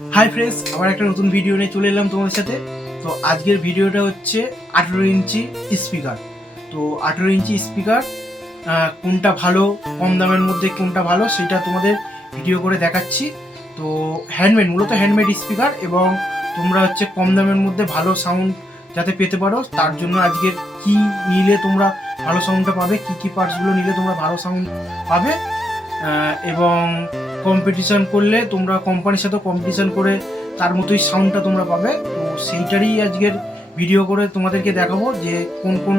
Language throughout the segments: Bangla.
হাই ফ্রেন্ডস, আবার একটা নতুন ভিডিও নিয়ে চলে এলাম তোমাদের সাথে। তো আজকের ভিডিওটা হচ্ছে 18 ইঞ্চি স্পিকার। তো 18 ইঞ্চি স্পিকার কোনটা ভালো, কম দামের মধ্যে কোনটা ভালো সেটা তোমাদের ভিডিও করে দেখাচ্ছি। তো মূলত হ্যান্ডমেড স্পিকার, এবং তোমরা হচ্ছে কম দামের মধ্যে ভালো সাউন্ড যাতে পেতে পারো তার জন্য আজকের কি নিলে তোমরা ভালো সাউন্ডটা পাবে, কি পার্টসগুলো নিলে তোমরা ভালো সাউন্ড পাবে, এবং কম্পিটিশন করলে তোমরা কোম্পানির সাথে কম্পিটিশন করে তার মতোই সাউন্ডটা তোমরা পাবে। তো সেইটারই আজকের ভিডিও করে তোমাদেরকে দেখাবো যে কোন কোন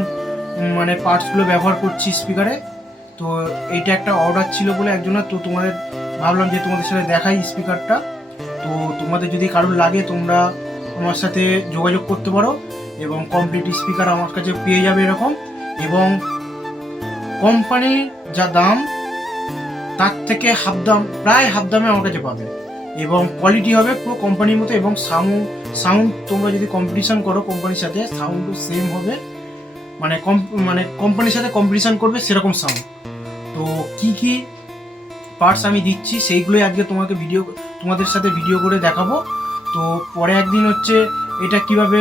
মানে পার্টসগুলো ব্যবহার করছি স্পিকারে। তো এইটা একটা অর্ডার ছিল বলে একজনের, তো তোমাদের ভাবলাম যে তোমাদের সাথে দেখাই স্পিকারটা। তো তোমাদের যদি কারোর লাগে তোমরা আমার সাথে যোগাযোগ করতে পারো, এবং কমপ্লিট স্পিকার আমার কাছে পেয়ে যাবে এরকম। এবং কোম্পানির যা দাম তার থেকে প্রায় হাফ দামে আমার কাছে পাবে, এবং কোয়ালিটি হবে পুরো কোম্পানির মতো। এবং সাউন্ড তোমরা যদি কম্পিটিশন করো কোম্পানির সাথে, সাউন্ডও সেম হবে, মানে কোম্পানির সাথে কম্পিটিশন করবে সেরকম সাউন্ড। তো কি পার্টস আমি দিচ্ছি সেইগুলোই আজকে তোমাদের সাথে ভিডিও করে দেখাবো। তো পরে একদিন হচ্ছে এটা কিভাবে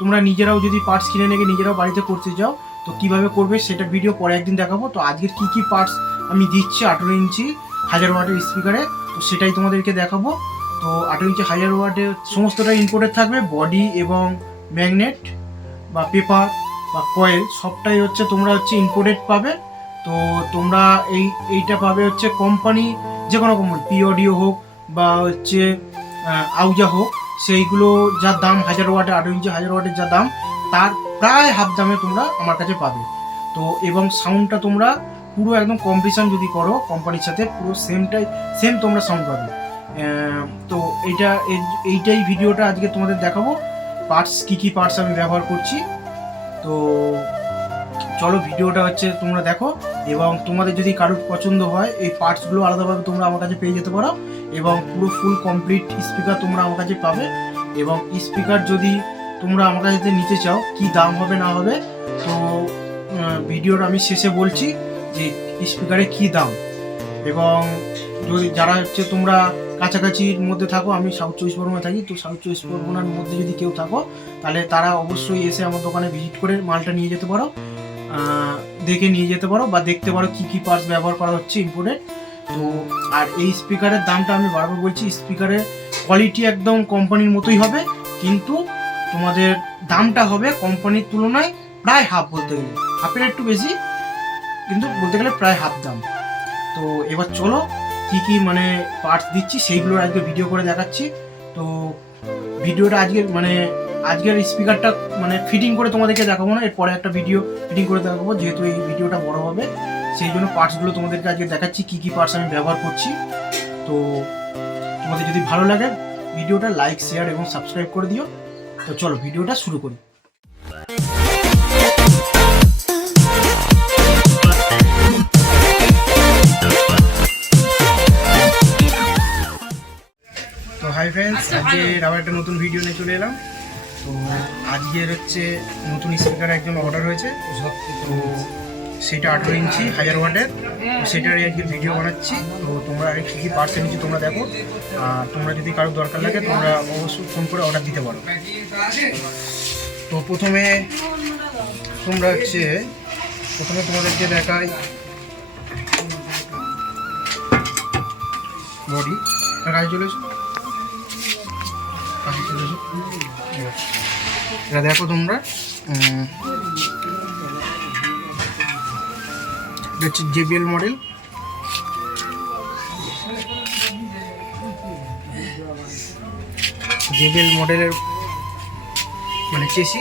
তোমরা নিজেরাও যদি পার্টস কিনে নিয়ে নিজেরাও বাড়িতে করতে যাও তো কিভাবে করবে সেটা ভিডিও পরে একদিন দেখাবো। তো আজকের কি পার্টস আমি দিচ্ছি 18 ইঞ্চি 1000 ওয়াটের স্পিকারে, তো সেটাই তোমাদেরকে দেখাবো। তো 18 ইঞ্চি 1000 ওয়াটের সমস্তটা ইম্পোর্টেড থাকবে, বডি এবং ম্যাগনেট বা পেপার বা কয়েল সবটাই হচ্ছে তোমরা হচ্ছে ইম্পোর্টেড পাবে। তো তোমরা এইটা পাবে হচ্ছে কোম্পানি, যে কোনো কোম্পানি, পি অডিও হোক বা হচ্ছে আউজা হোক, সেইগুলো যা দাম 1000 ওয়াটে 18 ইঞ্চি 1000 ওয়াটের যা দাম তার প্রায় হাফ দামে তোমরা আমার কাছে পাবে। তো এবং সাউন্ডটা তোমরা পুরো একদম কম্পিটিশন যদি করো কোম্পানির সাথে পুরো সেম তোমরা সাউন্ড পাবে। তো এইটাই ভিডিওটা আজকে তোমাদের দেখাবো, পার্টস কি পার্টস আমি ব্যবহার করছি। তো চলো ভিডিওটা হচ্ছে তোমরা দেখো, এবং তোমাদের যদি কারোর পছন্দ হয় এই পার্টসগুলো আলাদাভাবে তোমরা আমার কাছে পেয়ে যেতে পারো, এবং পুরো ফুল কমপ্লিট স্পিকার তোমরা আমার কাছে পাবে। এবং স্পিকার যদি তোমরা আমার কাছে নিতে চাও কি দাম হবে না হবে, তো ভিডিওটা আমি শেষে বলছি যে স্পিকারে কি দাম। এবং যদি যারা হচ্ছে তোমরা কাছাকাছির মধ্যে থাকো, আমি সাউথ চব্বিশ পরগনায় থাকি, তো সাউথ চব্বিশ পরগনার মধ্যে যদি কেউ থাকো তাহলে তারা অবশ্যই এসে আমার দোকানে ভিজিট করে মালটা নিয়ে যেতে পারো, দেখে নিয়ে যেতে পারো বা দেখতে পারো কি পার্টস ব্যবহার করা হচ্ছে ইম্পোর্টেড। তো আর এই স্পিকারের দামটা আমি বারবার বলছি, স্পিকারের কোয়ালিটি একদম কোম্পানির মতোই হবে, কিন্তু তোমাদের দামটা হবে কোম্পানির তুলনায় প্রায় হাফ, বলতে গেলে হাফের একটু বেশি, কিন্তু বলতে গেলে প্রায় হাফ দাম। তো এবার চলো কি মানে পার্টস দিচ্ছি সেইগুলোর আজকে ভিডিও করে দেখাচ্ছি। তো ভিডিওটা আজকের স্পিকারটা মানে ফিটিং করে তোমাদেরকে দেখাবো না, এরপরে একটা ভিডিও ফিটিং করে দেখাবো, যেহেতু এই ভিডিওটা বড় হবে সেই জন্য পার্টসগুলো তোমাদেরকে আজকে দেখাচ্ছি কি পার্টস আমি ব্যবহার করছি। তো তোমাদের যদি ভালো লাগে ভিডিওটা লাইক, শেয়ার এবং সাবস্ক্রাইব করে দিও। তো চলো ভিডিওটা শুরু করি। তো হাই ফ্রেন্ডস, আজকে আবার একটা নতুন ভিডিও নিয়ে চলে এলাম। তো আজকের হচ্ছে নতুন স্পিকার একজন অর্ডার হয়েছে, তো সেটা 18 ইঞ্চি 1000 ওয়াটের, তো সেটারই আজকে ভিডিও বানাচ্ছি। তো তোমরা কী পার্টস নিচ্ছি তোমরা দেখো, আর তোমরা যদি কারোর দরকার লাগে তোমরা অবশ্যই ফোন করে অর্ডার দিতে পারো। তো প্রথমে তোমাদেরকে দেখাই বডি, কাছে চলে এসো, এটা দেখো তোমরা, এটা হচ্ছে JBL মডেল। JBL মডেলের মানে চেসি,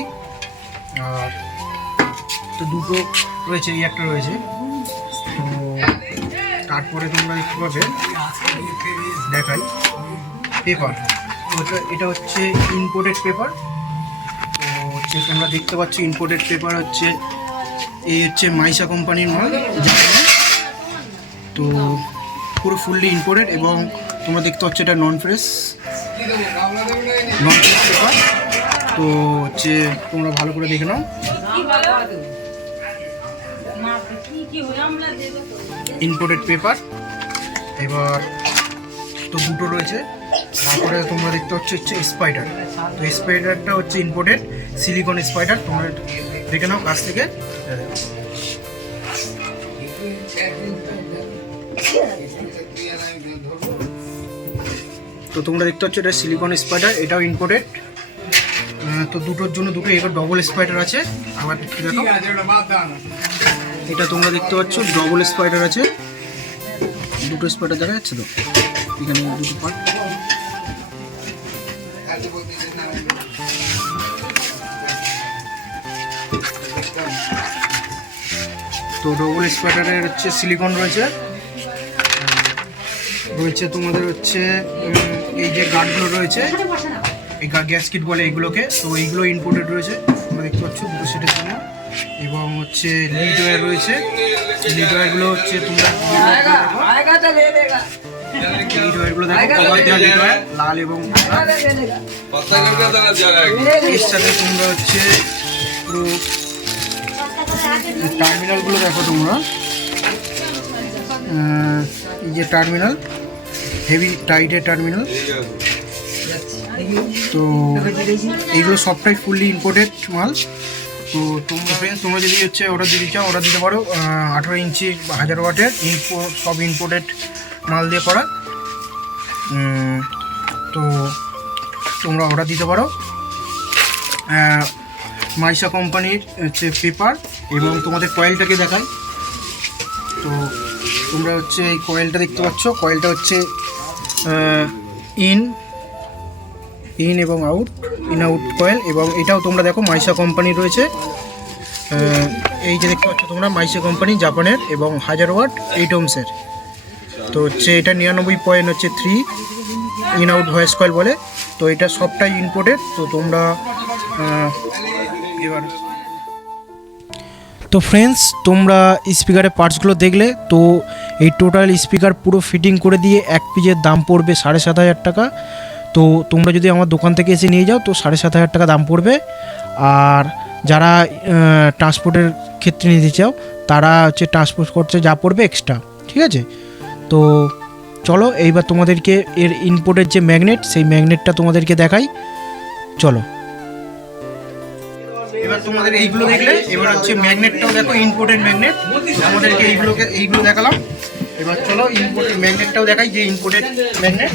আর তো দুটো রয়েছে, এই একটা রয়েছে। তো তারপরে তোমরা দেখতে পাবে, দেখাই পেপার, এটা হচ্ছে ইম্পোর্টেড পেপার। তো হচ্ছে তোমরা দেখতে পাচ্ছ ইম্পোর্টেড পেপার হচ্ছে এই হচ্ছে মাইসা কোম্পানির মাল, তো পুরো ফুললি ইম্পোর্টেড। এবং তোমরা দেখতে পাচ্ছ এটা নন ফ্রেশ পেপার। তো হচ্ছে তোমরা ভালো করে দেখে নাও, ইম্পোর্টেড পেপার। এবার তো দুটো রয়েছে, তারপরে তোমরা দেখতে হচ্ছে স্পাইডার। তো স্পাইডারটা হচ্ছে ইম্পোর্টেড সিলিকন স্পাইডার, তোমরা দেখে নাও কাছ থেকে। তো তোমরা দেখতে হচ্ছে এটা সিলিকন স্পাইডার, এটাও ইম্পোর্টেড। তো দুটোর জন্য দুটো এবার ডবল স্পাইডার আছে। আবার দেখো এটা তোমরা দেখতে পাচ্ছ ডবল স্পাইডার আছে, দুটো স্পাইডার দেখা যাচ্ছে তো এখানে দুটো পার্ট। তো ডবল স্পাইডারের হচ্ছে সিলিকন রয়েছে তোমাদের হচ্ছে এই যে গার্ডগুলো রয়েছে, এই গ্যাসকিট বলে এইগুলোকে, তো এইগুলো ইম্পোর্টেড রয়েছে তোমরা দেখতে পাচ্ছ দুটো সেটের জন্য। এবং হচ্ছে লিড ওয়্যার রয়েছে, লিড ওয়্যারগুলো হচ্ছে তোমরা লিড ওয়্যারগুলো দেখো কভার দেওয়া লিড ওয়্যার লাল এবং এর সাথে তোমরা হচ্ছে পুরো টার্মিনালগুলো দেখো তোমরা, এই যে টার্মিনাল হেভি টাইটের টার্মিনাল। তো এইগুলো সবটাই ফুললি ইম্পোর্টেড মাল। তো তোমরা ফ্রেন্ডস তোমরা যদি হচ্ছে অর্ডার দিতে চাও অর্ডার দিতে পারো। 18 ইঞ্চি 1000 ওয়াটের সব ইম্পোর্টেড মাল দিয়ে করা। তো তোমরা অর্ডার দিতে পারো। মাইশা কোম্পানির হচ্ছে পেপার এবং তোমাদের কয়েলটাকে দেখাই। তো তোমরা হচ্ছে এই কয়েলটা দেখতে পাচ্ছ, কয়েলটা হচ্ছে ইন এবং আউট, ইন আউট কয়েল। এবং এটাও তোমরা দেখো মাইশা কোম্পানির রয়েছে, এই যে দেখতে পাচ্ছ তোমরা মাইশা কোম্পানি জাপানের এবং 1000 ওয়াট 8 ohmsের। তো হচ্ছে এটা 99.3 ইন আউট ভয়েস কয়েল বলে। তো এটা সবটাই ইম্পোর্টেড। তো তোমরা এবার তো ফ্রেন্ডস তোমরা স্পিকারের পার্টসগুলো দেখলে। তো এই টোটাল স্পিকার পুরো ফিটিং করে দিয়ে এক পিসের দাম পড়বে 7500 টাকা। তো তোমরা যদি আমার দোকান থেকে এসে নিয়ে যাও তো 7500 টাকা দাম পড়বে। আর যারা ট্রান্সপোর্টের ক্ষেত্রে নিতে চাও তারা হচ্ছে ট্রান্সপোর্ট করতে যা পড়বে এক্সট্রা, ঠিক আছে। তো চলো এইবার তোমাদেরকে এর ইনপুটের যে ম্যাগনেট সেই ম্যাগনেটটা তোমাদেরকে দেখাই, চলো। এবার তোমাদের এইগুলো দেখলে, এবার হচ্ছে ম্যাগনেটটাও দেখো ইম্পোর্টেড ম্যাগনেট। আমাদেরকে এইগুলো দেখালাম, এবার চলো ইম্পোর্টেড ম্যাগনেটটাও দেখাই যে ইম্পোর্টেড ম্যাগনেট।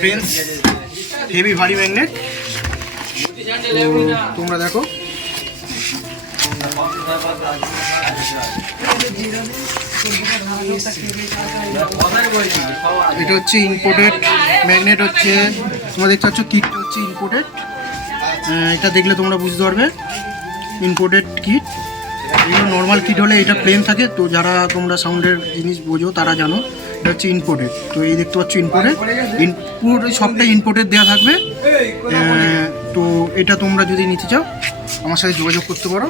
ফ্রেন্ডস হেভি ভারী ম্যাগনেট। তোমরা দেখো এটা হচ্ছে ইম্পোর্টেড ম্যাগনেট, হচ্ছে তোমরা দেখতে পাচ্ছ কিটটা হচ্ছে ইম্পোর্টেড। এটা দেখলে তোমরা বুঝতে পারবে ইম্পোর্টেড কিট। এগুলো নর্মাল কিট হলে এটা প্লেন থাকে, তো যারা তোমরা সাউন্ডের জিনিস বোঝো তারা জানো এটা হচ্ছে ইম্পোর্টেড। তো এই দেখতে পাচ্ছ ইম্পোর্টেড, সবটাই ইম্পোর্টেড দেওয়া থাকবে। তো এটা তোমরা যদি নিতে চাও আমার সাথে যোগাযোগ করতে পারো।